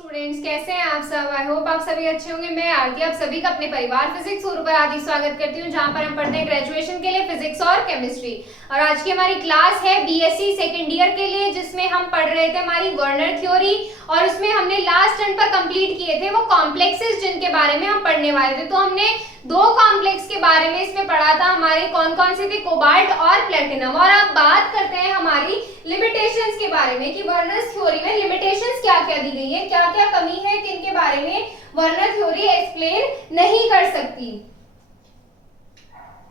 Students, कैसे हैं आप सब। आई होप आप सभी अच्छे होंगे। मैं आरती आप सभी का अपने परिवार फिजिक्स गुरु पर आदि स्वागत करती हूं, जहां पर हम पढ़ते हैं ग्रेजुएशन के लिए फिजिक्स और केमिस्ट्री। और आज की हमारी क्लास है बीएससी सेकेंड ईयर के लिए, जिसमें हम पढ़ रहे थे हमारी वर्नर थ्योरी, और उसमें हमने लास्ट टर्न पर कंप्लीट किए थे वो कॉम्प्लेक्सेस जिनके बारे में हम पढ़ने वाले थे। तो हमने दो कॉम्प्लेक्स के बारे में इसमें पढ़ा था, हमारे कौन कौन से थे, कोबाल्ट और प्लेटिनम। और अब बात करते हैं हमारी लिमिटेशंस के बारे में कि वर्नर थ्योरी में लिमिटेशंस क्या क्या दी गई है, क्या क्या कमी है, किनके बारे में वर्नर थ्योरी एक्सप्लेन नहीं कर सकती।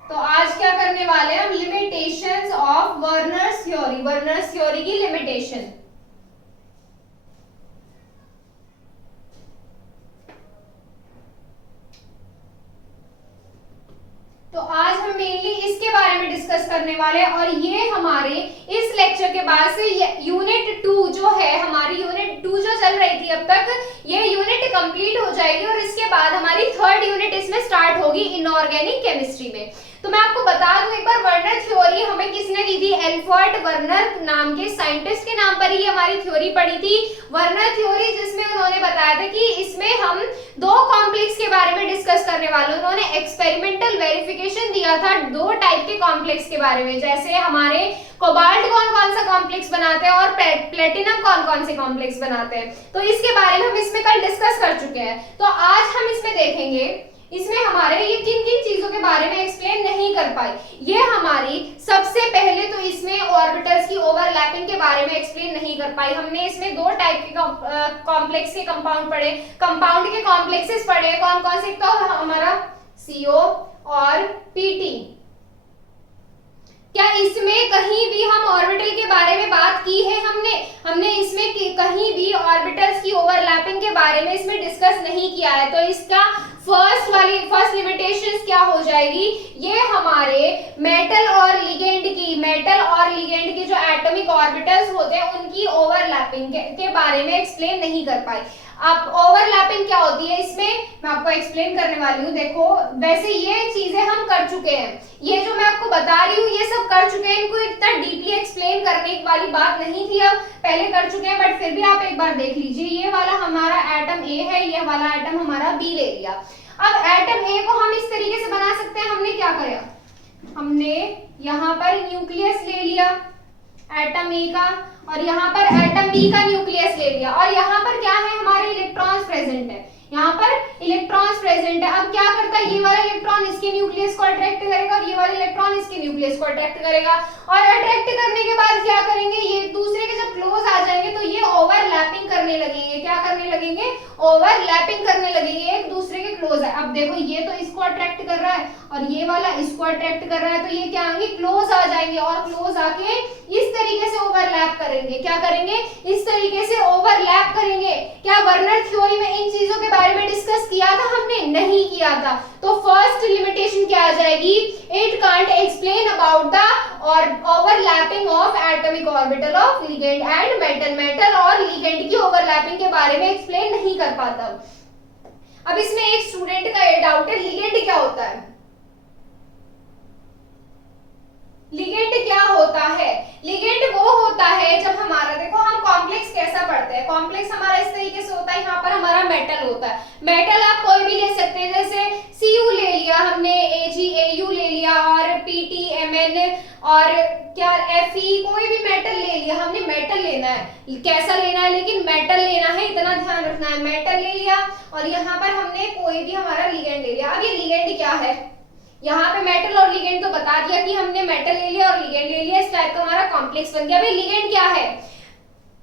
तो आज क्या करने वाले हैं हम, limitations of Werner theory, Werner theory की लिमिटेशन। तो आज हम मेनली इसके बारे में डिस्कस करने वाले हैं। और ये हमारे इस लेक्चर के बाद से यूनिट 2 जो है, हमारी यूनिट 2 जो चल रही थी अब तक, ये यूनिट कंप्लीट हो जाएगी और इसके बाद हमारी थर्ड यूनिट इसमें स्टार्ट होगी इनऑर्गेनिक केमिस्ट्री में। तो मैं आपको बता दूं एक बार, वर्नर थ्योरी हमें किसने दी थी, एल्फ्रेड वर्नर नाम के साइंटिस्ट के नाम पर ही हमारी थ्योरी पड़ी थी वर्नर थ्योरी, जिसमें उन्होंने बताया था कि इसमें हम दो कॉम्प्लेक्स के बारे में डिस्कस करने वाले। उन्होंने एक्सपेरिमेंटल वेरिफिकेशन दिया था दो टाइप के कॉम्प्लेक्स के बारे में, जैसे हमारे कोबाल्ट कौन कौन सा कॉम्प्लेक्स बनाते हैं और प्लेटिनम कौन कौन से कॉम्प्लेक्स बनाते हैं। तो इसके बारे में हम इसमें कल डिस्कस कर चुके हैं। तो आज हम इसमें देखेंगे इसमें हमारे ये किन किन चीजों के बारे में एक्सप्लेन नहीं कर पाए। ये हमारी सबसे पहले तो इसमें ऑर्बिटल्स की ओवरलैपिंग के बारे में एक्सप्लेन नहीं कर पाई। हमने इसमें दो टाइप के कॉम्प्लेक्स के कंपाउंड पढ़े, कंपाउंड के कॉम्प्लेक्सेस पढ़े, कौन कौन से, तो हमारा CO और PT। क्या इसमें कहीं भी हम ऑर्बिटल के बारे में बात की है, हमने इसमें कहीं भी ऑर्बिटल्स की ओवरलैपिंग के बारे में इसमें डिस्कस नहीं किया है। तो इसका फर्स्ट लिमिटेशंस क्या हो जाएगी, ये हमारे मेटल और लिगेंड की जो एटॉमिक ऑर्बिटल्स होते हैं उनकी ओवरलैपिंग के बारे में एक्सप्लेन नहीं कर पाई। अब ओवरलैपिंग क्या होती है इसमें मैं आपको एक्सप्लेन करने वाली हूँ। देखो, वैसे ये चीजें हम कर चुके हैं, ये जो मैं आपको बता रही हूँ ये सब कर चुके हैं, इनको इतना डीपली एक्सप्लेन करने वाली बात नहीं थी, अब पहले कर चुके हैं, बट फिर भी आप एक बार देख लीजिए। ये वाला हमारा एटम A है, ये वाला एटम हमारा B ले लिया। अब एटम A को हम इस तरीके से बना सकते हैं। हमने क्या किया, हमने यहाँ पर न्यूक्लियस ले लिया एटम A का, और यहाँ पर एटम B का न्यूक्लियस ले लिया, और यहाँ पर क्या है, हमारे इलेक्ट्रॉन्स प्रेजेंट है, यहाँ पर इलेक्ट्रॉन्स प्रेजेंट है। अब क्या करता है, ये वाला इलेक्ट्रॉन इसके न्यूक्लियस को अट्रैक्ट करेगा और ये वाला इलेक्ट्रॉन इसके न्यूक्लियस को अट्रैक्ट करेगा, और अट्रैक्ट करने के बाद क्या करेंगे, ये एक दूसरे के जब क्लोज आ जाएंगे तो ये ओवरलैपिंग करने लगेंगे। क्या करने लगेंगे, ओवरलैपिंग करने लगेंगे, एक दूसरे के क्लोज है। अब देखो, ये तो इसको अट्रैक्ट कर रहा है और ये वाला इसको अट्रैक्ट कर रहा है, तो ये क्या आएंगे, क्लोज आ जाएंगे, और क्लोज आके इस तरीके से ओवरलैप करेंगे। क्या करेंगे, इस तरीके से ओवरलैप करेंगे। क्या वर्नर थ्योरी में इन चीजों के बारे में डिस्कस किया था, हमने नहीं किया था। तो फर्स्ट लिमिटेशन क्या आ जाएगी, it can't explain about the overlapping of atomic orbital of ligand and metal. Metal और लिगेंड की ओवरलैपिंग के बारे में एक्सप्लेन नहीं कर पाता। अब इसमें एक स्टूडेंट का डाउट है, लिगेंड क्या होता है, लिगेंड क्या होता है। लिगेंड वो होता है जब हमारा, देखो हम कॉम्प्लेक्स कैसा पढ़ते हैं, कॉम्प्लेक्स हमारा इस तरीके से होता है, यहाँ पर हमारा मेटल होता है। मेटल आप कोई भी ले सकते हैं, जैसे Cu ले लिया हमने, Ag ले लिया, और Pt Mn और क्या Fe, कोई भी मेटल ले लिया। हमने मेटल लेना है, कैसा लेना है, लेकिन मेटल लेना है, इतना ध्यान रखना है। मेटल ले लिया और यहाँ पर हमने कोई भी हमारा लिगेंड ले लिया। अब ये लिगेंड क्या है, यहाँ पे मेटल और लिगेंड तो बता दिया कि हमने मेटल ले लिया और लिगेंड ले लिया, इस टाइप का हमारा कॉम्प्लेक्स बन गया। भाई लिगेंड क्या है,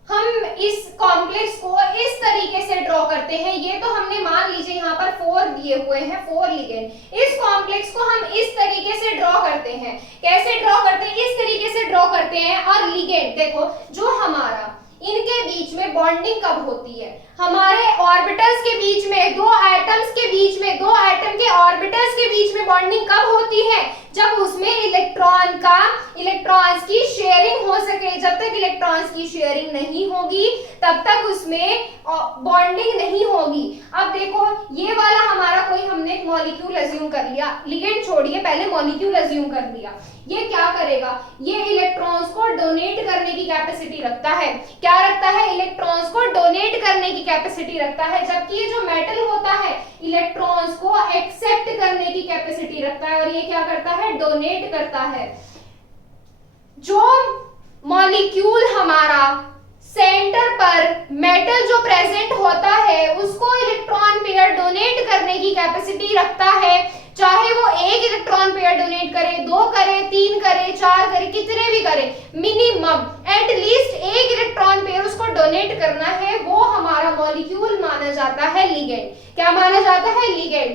हम इस कॉम्प्लेक्स को इस तरीके से ड्रॉ करते हैं। ये तो हमने मान लीजिए यहाँ पर 4 दिए हुए हैं, 4 लिगेंड। इस कॉम्प्लेक्स को हम इस तरीके से ड्रॉ करते हैं। कैसे ड्रॉ करते हैं, इस तरीके से ड्रॉ करते हैं। और लिगेंड देखो, जो हमारा इनके बीच में बॉन्डिंग कब होती है, हमारे ऑर्बिटल्स के बीच में, दो एटम्स के बीच में, दो एटम के ऑर्बिटल्स के बीच में बॉन्डिंग कब होती है, जब उसमें इलेक्ट्रॉन्स की शेयरिंग हो सके। जब तक इलेक्ट्रॉन्स की शेयरिंग नहीं होगी तब तक उसमें बॉन्डिंग नहीं होगी। अब देखो, ये वाला हमारा कोई हमने एक मॉलिक्यूल अज्यूम कर लिया, लिगेंड छोड़िए, पहले मॉलिक्यूल अज्यूम कर लिया। ये क्या करेगा, ये इलेक्ट्रॉन्स को डोनेट करने की कैपेसिटी रखता है। क्या रखता है, इलेक्ट्रॉन्स को डोनेट करने की कैपेसिटी रखता है, जबकि ये जो मेटल होता है इलेक्ट्रॉन्स को एक्सेप्ट करने की कैपेसिटी रखता है और ये क्या करता है, डोनेट करता है। जो मॉलिक्यूल हमारा सेंटर पर मेटल जो प्रेजेंट होता है उसको इलेक्ट्रॉन पेयर डोनेट करने की कैपेसिटी रखता है, चाहे वो एक इलेक्ट्रॉन पेयर डोनेट करे, 2 करे, 3 करे, 4 करे, कितने भी करे, मिनिमम एटलीस्ट एक इलेक्ट्रॉन पेयर उसको डोनेट करना है, वो हमारा मॉलिक्यूल माना जाता है लिगेंड। क्या माना जाता है, लिगेंड।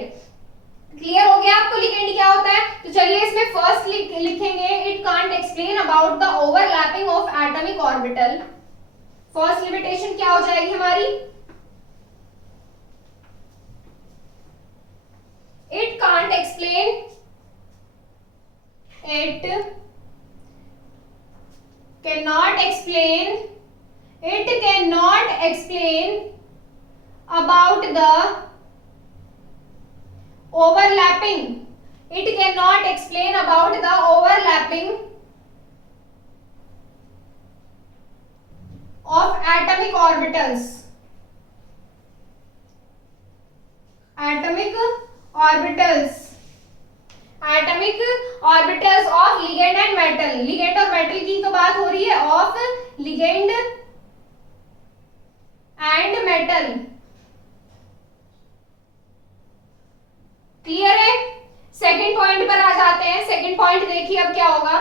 क्लियर हो गया आपको लिगेंड क्या होता है? तो चलिए इसमें फर्स्ट लिखेंगे, it can't explain about the overlapping of atomic orbital. First limitation क्या हो जाएगी हमारी, it can't explain, it can not explain about the overlapping, it cannot explain about the overlapping of atomic orbitals, atomic orbitals of ligand and metal, ligand और metal की तो बात हो रही है, of ligand and metal। Clear है? Second point पर आ जाते हैं। सेकंड पॉइंट देखिए अब क्या होगा,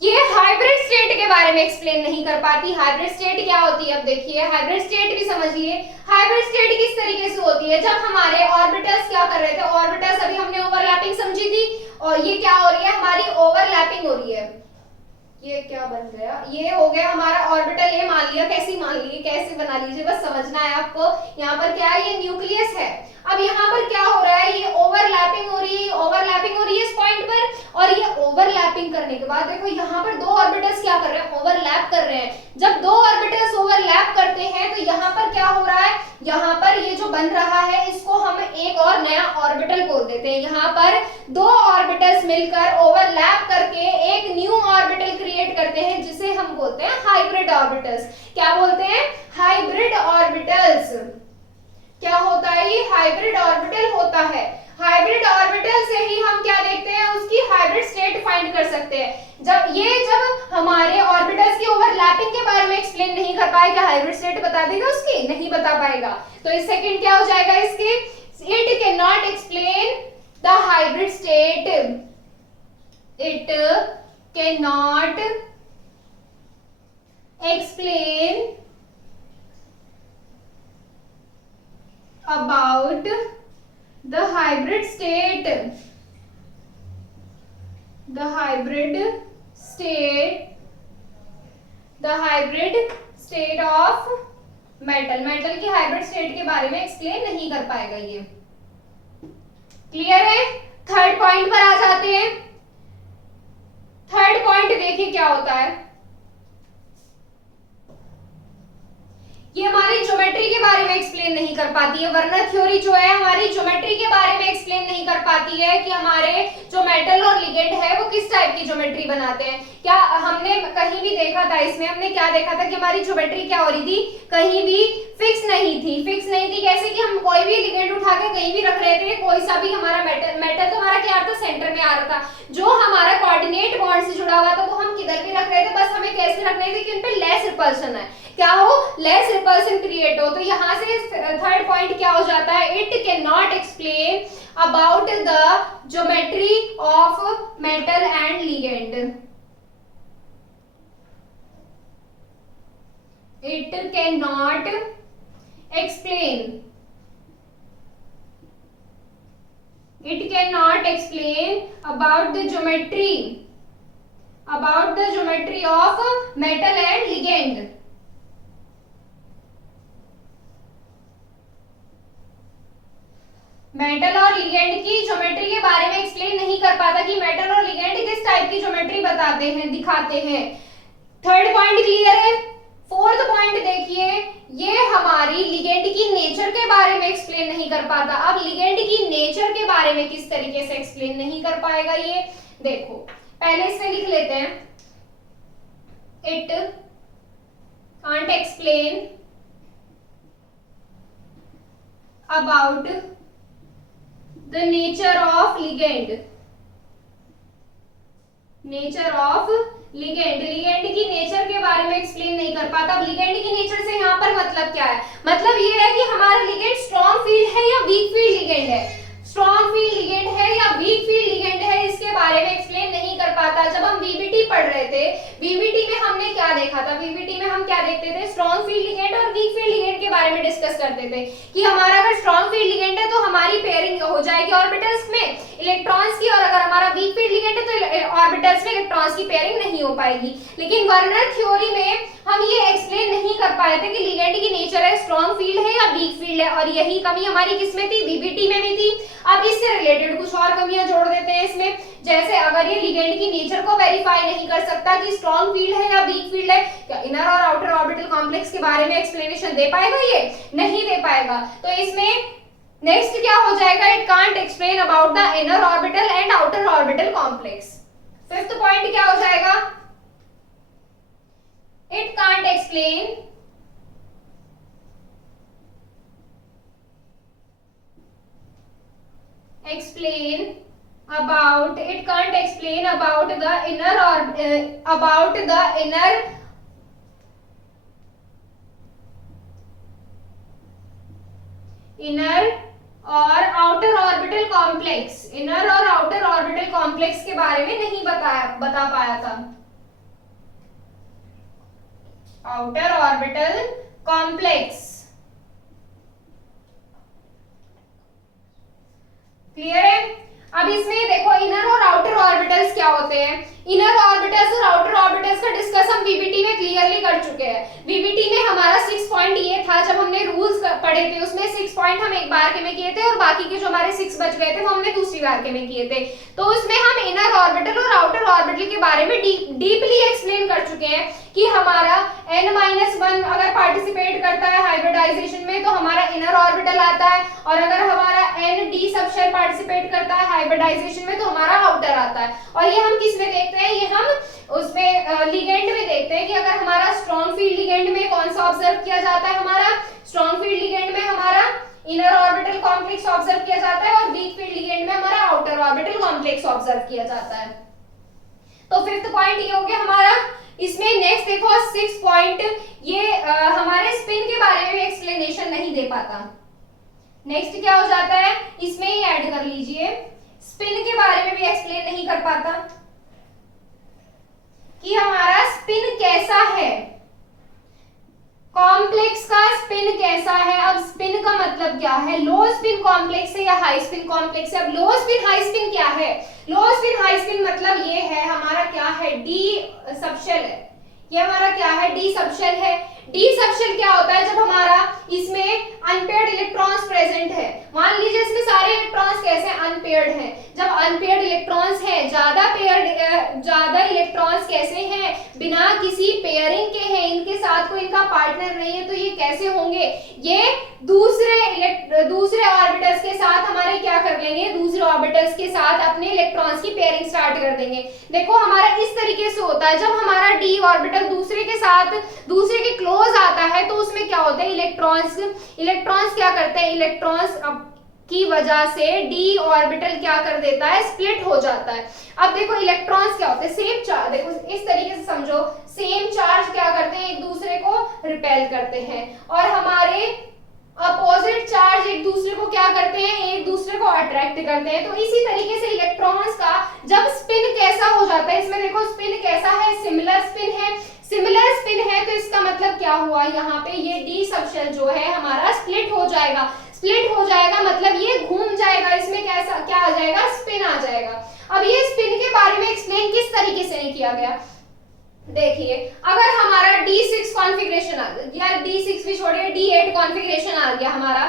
ये हाइब्रिड स्टेट के बारे में एक्सप्लेन नहीं कर पाती। हाइब्रिड स्टेट क्या होती है, अब देखिए हाइब्रिड स्टेट भी समझिए। हाइब्रिड स्टेट किस तरीके से होती है, जब हमारे ऑर्बिटल्स क्या कर रहे थे, ऑर्बिटल्स अभी हमने ओवरलैपिंग समझी थी, और ये क्या हो रही है, हमारी ओवरलैपिंग हो रही है। ये क्या बन गया, ये हो गया हमारा ऑर्बिटल, ये मान लिया, कैसी मान ली, कैसे बना लीजिए, बस समझना है आपको। यहाँ पर क्या है, ये न्यूक्लियस है। अब यहाँ पर क्या हो रहा है, ये ओवरलैपिंग हो रही है इस पॉइंट पर, और ये ओवरलैपिंग करने के बाद देखो यहाँ पर 2 ऑर्बिटल्स क्या कर रहे हैं, ओवरलैप कर रहे हैं। जब 2 ऑर्बिटल्स ओवरलैप करते हैं तो यहाँ पर क्या हो रहा है, यहाँ पर ये जो बन रहा है इसको हम एक और नया ऑर्बिटल बोल देते हैं। यहाँ पर 2 ऑर्बिटल्स मिलकर ओवरलैप करके एक न्यू ऑर्बिटल क्रिएट करते हैं, जिसे हम बोलते हैं हाइब्रिड ऑर्बिटल्स। क्या बोलते हैं, हाइब्रिड ऑर्बिटल्स। क्या होता है, ये हाइब्रिड ऑर्बिटल होता है। हाइब्रिड ऑर्बिटल से ही हम क्या देखते हैं, उसकी हाइब्रिड स्टेट फाइंड कर सकते हैं। जब हमारे ऑर्बिटल्स की ओवरलैपिंग के बारे में एक्सप्लेन नहीं कर पाएगा, हाइब्रिड स्टेट बता देगा उसकी, नहीं बता पाएगा। तो इस सेकंड क्या हो जाएगा इसके, it can not explain the hybrid state, it can not explain about the hybrid state, the hybrid state of metal की हाइब्रिड स्टेट के बारे में एक्सप्लेन नहीं कर पाएगा ये। क्लियर है? थर्ड पॉइंट पर आ जाते हैं। थर्ड पॉइंट देखिए क्या होता है, ये हमारी ज्योमेट्री के बारे में एक्सप्लेन नहीं कर पाती है। वर्नर थ्योरी जो है हमारी ज्योमेट्री के बारे में एक्सप्लेन नहीं कर पाती है कि हमारे जो मेटल और लिगेंड है वो किस टाइप की ज्योमेट्री बनाते हैं। क्या हमने कहीं भी देखा था, इसमें हमने क्या देखा था कि हमारी ज्योमेट्री क्या हो रही थी, कहीं भी फिक्स नहीं थी। कैसे कि हम कोई भी लिगेंड उठा के कहीं भी रख रहे थे, कोई सा भी हमारा मेटल तो हमारा क्या था, सेंटर में आ रहा था। जो हमारा कोऑर्डिनेट बॉन्ड से जुड़ा हुआ था वो हम किधर भी रख रहे थे, बस हमें कैसे रखने थे कि उन पे लेस रिपल्शन है, क्या हो, लेस रिपल्शन क्रिएट हो। तो यहाँ से थर्ड पॉइंट क्या हो जाता है, it can not explain about the geometry of metal and ligand. It cannot explain about the geometry of metal and ligand। Metal और लिगेंड की ज्योमेट्री के बारे में एक्सप्लेन नहीं कर पाता कि मेटल और लिगेंड किस टाइप की ज्योमेट्री बताते हैं, दिखाते हैं। थर्ड पॉइंट क्लियर है? फोर्थ पॉइंट देखिए, ये हमारी लिगेंड की नेचर के बारे में एक्सप्लेन नहीं कर पाता। अब लिगेंड की नेचर के बारे में किस तरीके से एक्सप्लेन नहीं कर पाएगा, ये देखो पहले इसमें लिख लेते हैं, it can't explain about the nature of ligand, nature of ligand, ligand की नेचर के बारे में एक्सप्लेन नहीं कर पाता। अब लिगेंड की नेचर से यहाँ पर मतलब क्या है? मतलब ये है कि हमारा लिगेंड स्ट्रॉन्ग फील्ड है या वीक फील्ड लिगेंड है, स्ट्रॉन्ग फील्ड लिगेंड है या वीक फील्ड लिगेंड है, इसके बारे में एक्सप्लेन नहीं कर पाता। जब हम वीबीटी पढ़ रहे थे, वीबीटी में हमने क्या देखा था? वीबीटी में हम क्या देखते थे? स्ट्रॉन्ग फील्ड लिगेंड और वीक फील्ड लिगेंड के बारे में डिस्कस करते थे कि हमारा अगर स्ट्रॉन्ग फील्ड लिगेंड है तो हमारी पेयरिंग हो जाएगी ऑर्बिटल्स में इलेक्ट्रॉन्स की, और अगर हमारा वीक फील्ड लिगेंड है तो ऑर्बिटल्स में इलेक्ट्रॉन्स की पेयरिंग नहीं हो पाएगी। लेकिन वर्नर थ्योरी में हम ये एक्सप्लेन नहीं कर पाए थे कि लिगेंड की नेचर है स्ट्रॉन्ग फील्ड है या वीक फील्ड है, और यही कमी हमारी किसमें थी? वीबीटी में भी थी। अब इससे रिलेटेड कुछ और कमियां जोड़ देते हैं इसमें, जैसे अगर ये लिगेंड की नेचर को वेरीफाई नहीं कर सकता कि स्ट्रॉन्ग फील्ड है या वीक फील्ड है, क्या इनर और आउटर ऑर्बिटल कॉम्प्लेक्स के बारे में एक्सप्लेनेशन दे पाएगा? ये नहीं दे पाएगा। तो इसमें नेक्स्ट क्या हो जाएगा? It can't explain about the inner orbital and outer orbital complex. Fifth point क्या हो जाएगा? It can't explain it can't explain about the inner or about the inner और आउटर ऑर्बिटल कॉम्प्लेक्स, इनर और outer orbital complex के बारे में नहीं बता पाया था। आउटर ऑर्बिटल कॉम्प्लेक्स क्लियर है? अब इसमें देखो इनर और आउटर ऑर्बिटल्स क्या होते हैं। इनर ऑर्बिटल्स और आउटर ऑर्बिटल्स का डिस्कस हम वीबीटी में क्लियरली कर चुके हैं। वीबीटी में हमारा 6 पॉइंट ये था, जब हमने रूल्स पढ़े थे उसमें 6 पॉइंट हम एक बार के में किए थे और बाकी के जो हमारे 6 बच गए थे वो हमने दूसरी बार के में किए थे। तो उसमें हम इनर ऑर्बिटल और आउटर ऑर्बिटल के बारे में डीपली एक्सप्लेन कर चुके हैं कि हमारा n-1 अगर पार्टिसिपेट करता है हाइब्रिडाइजेशन में तो हमारा इनर ऑर्बिटल आता है, और अगर हमारा n-d सबशेल पार्टिसिपेट करता है हाइब्रिडाइजेशन में तो हमारा आउटर आता है। और ये हम किस में देखते हैं? ये हम उसमें लिगेंड में देखते हैं कि अगर हमारा स्ट्रॉन्ग फील्ड लिगेंड में कौन सा ऑब्जर्व किया जाता है? हमारा स्ट्रॉन्ग फील्ड लिगेंड में हमारा इनर ऑर्बिटल कॉम्प्लेक्स ऑब्जर्व किया जाता है और वीक फील्ड लिगेंड में हमारा आउटर ऑर्बिटल कॉम्प्लेक्स ऑब्जर्व किया जाता है। तो फिफ्थ पॉइंट ये हो गया हमारा। इसमें नेक्स्ट देखो 6 पॉइंट, ये हमारे स्पिन के बारे में भी एक्सप्लेनेशन नहीं दे पाता। नेक्स्ट क्या हो जाता है? इसमें ही ऐड कर लीजिए, स्पिन के बारे में भी एक्सप्लेन नहीं कर पाता कि हमारा स्पिन कैसा है, कॉम्प्लेक्स का स्पिन कैसा है। अब स्पिन का मतलब क्या है? लो स्पिन कॉम्प्लेक्स है या हाई स्पिन कॉम्प्लेक्स है? अब लो स्पिन हाई स्पिन क्या है? लो स्पिन हाई स्पिन मतलब ये है हमारा क्या है? डी सबशेल है। ये हमारा क्या है? डी सबशेल है। डी सबशेल क्या होता है? जब हमारा इसमें अनपेयर्ड इलेक्ट्रॉन्स प्रेजेंट है, मान लीजिए इसमें सारे इलेक्ट्रॉन्स कैसे अनपेयर्ड हैं। जब अनपेयर्ड इलेक्ट्रॉन्स हैं, ज्यादा इलेक्ट्रॉन्स कैसे हैं? बिना किसी पेयरिंग के हैं, इनके साथ कोई इनका पार्टनर नहीं है, तो ये कैसे होंगे? ये दूसरे ऑर्बिटल्स के साथ हमारे क्या कर लेंगे? दूसरे ऑर्बिटल्स के साथ अपने इलेक्ट्रॉन्स की पेयरिंग स्टार्ट कर देंगे। देखो हमारा इस तरीके से होता है, जब हमारा डी ऑर्बिटल दूसरे के क्लोज आता है तो उसमें क्या होता है? इलेक्ट्रॉन्स क्या करते हैं? इलेक्ट्रॉन्स की वजह से डी ऑर्बिटल क्या कर देता है? स्प्लिट हो जाता है। अब देखो इलेक्ट्रॉन्स क्या होते हैं? सेम चार्ज, देखो इस तरीके से समझो, सेम चार्ज क्या करते हैं? एक दूसरे को रिपेल करते हैं, और हमारे अपोजिट चार्ज एक दूसरे को क्या करते हैं? एक दूसरे को अट्रैक्ट करते हैं। तो इसी तरीके से इलेक्ट्रॉन्स का जब स्पिन कैसा हो जाता है, इसमें देखो स्पिन कैसा है? सिमिलर स्पिन है। सिमिलर स्पिन है तो इसका मतलब क्या हुआ? यहाँ पे ये डी सबशेल जो है हमारा स्प्लिट हो जाएगा। स्प्लिट हो जाएगा मतलब ये घूम जाएगा, इसमें कैसा क्या आ जाएगा? स्पिन आ जाएगा। अब ये स्पिन के बारे में एक्सप्लेन किस तरीके से नहीं किया गया? देखिए अगर हमारा D6 कॉन्फ़िगरेशन आ गया, या D6 भी छोड़िए, D8 कॉन्फ़िगरेशन आ गया हमारा,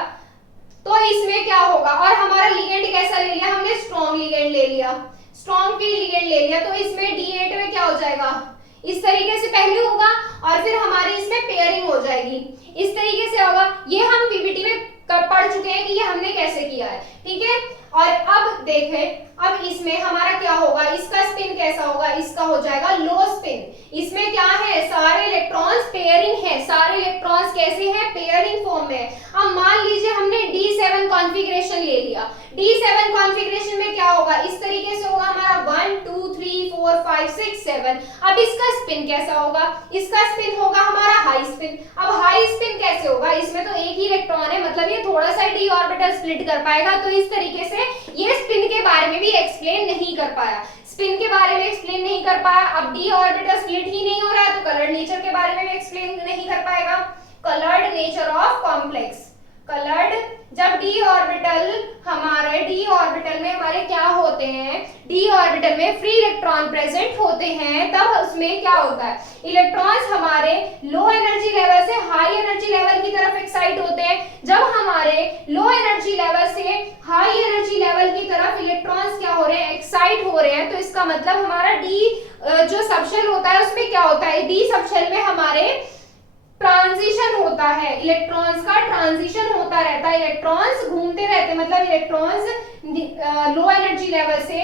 तो इसमें क्या होगा? और हमारा लिगेंड कैसा ले लिया हमने? स्ट्रॉन्ग लिगेंड ले लिया, स्ट्रॉन्ग फील्ड लिगेंड ले लिया, तो इसमें D8 में क्या हो जाएगा? इस तरीके से पहले होगा और फिर हमारी इसमें पेयरिंग हो जाएगी, इस तरीके से होगा। ये हम पीपीटी में पढ़ चुके हैं कि ये हमने कैसे किया है, ठीक है। और अब देखें, अब इसमें हमारा क्या होगा? इसका स्पिन कैसा होगा? इसका हो जाएगा लो स्पिन। इसमें क्या है? सारे इलेक्ट्रॉन्स पेयरिंग है, सारे इलेक्ट्रॉन्स कैसे कैसे है, पेयरिंग फॉर्म में है। अब मान लीजिए हमने D7 कॉन्फ़िगरेशन ले लिया, D7 कॉन्फ़िगरेशन में क्या होगा, इस तरीके से होगा हमारा 1 2 3 4 5 6 7। अब इसका स्पिन कैसा होगा, इसका स्पिन होगा हमारा हाई स्पिन। अब हाई स्पिन कैसे होगा, इसमें तो एक ही इलेक्ट्रॉन है, मतलब ये थोड़ा सा d ऑर्बिटल स्प्लिट कर पाएगा, तो इस तरीके से ये स्पिन के बारे में भी एक्सप्लेन नहीं कर पाया, स्पिन के बारे में एक्सप्लेन नहीं कर पाया। अब d ऑर्बिटल स्प्लिट ही नहीं हो रहा है, तो कलर्ड नेचर के बारे में भी एक्सप्लेन नहीं कर पाएगा। Coloured nature of complex, coloured, जब d ऑर्बिटल में हमारे क्या होते हैं, d ऑर्बिटल में फ्री इलेक्ट्रॉन प्रेजेंट होते हैं, तब उसमें क्या होता है, इलेक्ट्रॉन्स हमारे लो एनर्जी लेवल से हाई एनर्जी लेवल की तरफ एक्साइट होते हैं। जब हमारे लो एनर्जी लेवल से हाई एनर्जी लेवल की तरफ इलेक्ट्रॉन्स क्या हो रहे हैं, एक्साइट हो रहे हैं, तो इसका मतलब हमारा d जो सबशेल होता है उसमें क्या होता है, d सबशेल में हमारे ट्रांजिशन होता है, इलेक्ट्रॉन्स का ट्रांजिशन होता रहता है, इलेक्ट्रॉन्स घूमते रहते हैं, मतलब इलेक्ट्रॉन्स लो एनर्जी लेवल से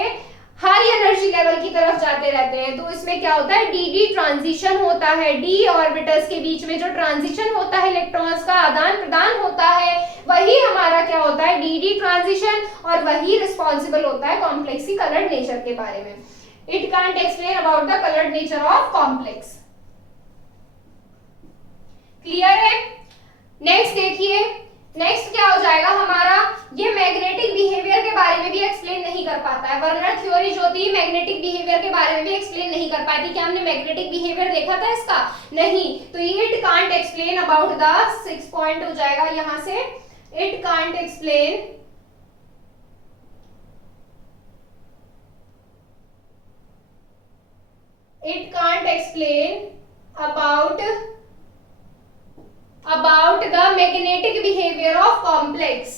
हाई एनर्जी लेवल की तरफ जाते रहते हैं। तो इसमें क्या होता है, dd ट्रांजिशन होता है, d ऑर्बिटल्स के बीच में जो ट्रांजिशन होता है, इलेक्ट्रॉन्स का आदान प्रदान होता है, वही हमारा क्या होता है, dd ट्रांजिशन, और वही रिस्पॉन्सिबल होता है कॉम्प्लेक्स की कलर्ड नेचर के बारे में। It can't explain about the coloured nature of complex. Clear है? नेक्स्ट देखिए, नेक्स्ट क्या हो जाएगा हमारा, ये मैग्नेटिक बिहेवियर के बारे में भी एक्सप्लेन नहीं कर पाता है। वर्नर थ्योरी जो थी मैग्नेटिक बिहेवियर के बारे में भी एक्सप्लेन नहीं कर पाती। क्या हमने मैग्नेटिक बिहेवियर देखा था इसका? नहीं। तो it can't explain about the 6 point हो जाएगा यहां से, it can't explain about the magnetic behavior of complex,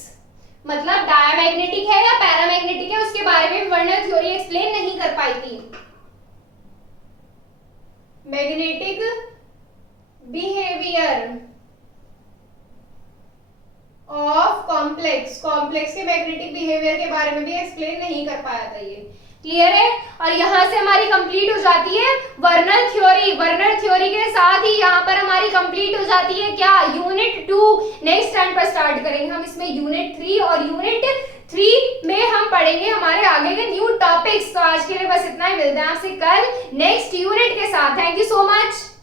मतलब डायमैग्नेटिक है या पैरामैग्नेटिक है उसके बारे में वर्नर थ्योरी एक्सप्लेन नहीं कर पाई थी। Magnetic behaviour of complex, complex के मैग्नेटिक बिहेवियर के बारे में भी एक्सप्लेन नहीं कर पाया था ये। क्लियर है? और यहां से हमारी कंप्लीट हो जाती है वर्नर थ्योरी। वर्नर थ्योरी के साथ ही यहां पर हमारी कंप्लीट हो जाती है क्या, यूनिट 2। नेक्स्ट टाइम पर स्टार्ट करेंगे हम इसमें यूनिट 3, और यूनिट 3 में हम पढ़ेंगे हमारे आगे के न्यू टॉपिक्स। तो आज के लिए बस इतना ही, मिलते हैं आपसे कल नेक्स्ट यूनिट के साथ। Thank you so much.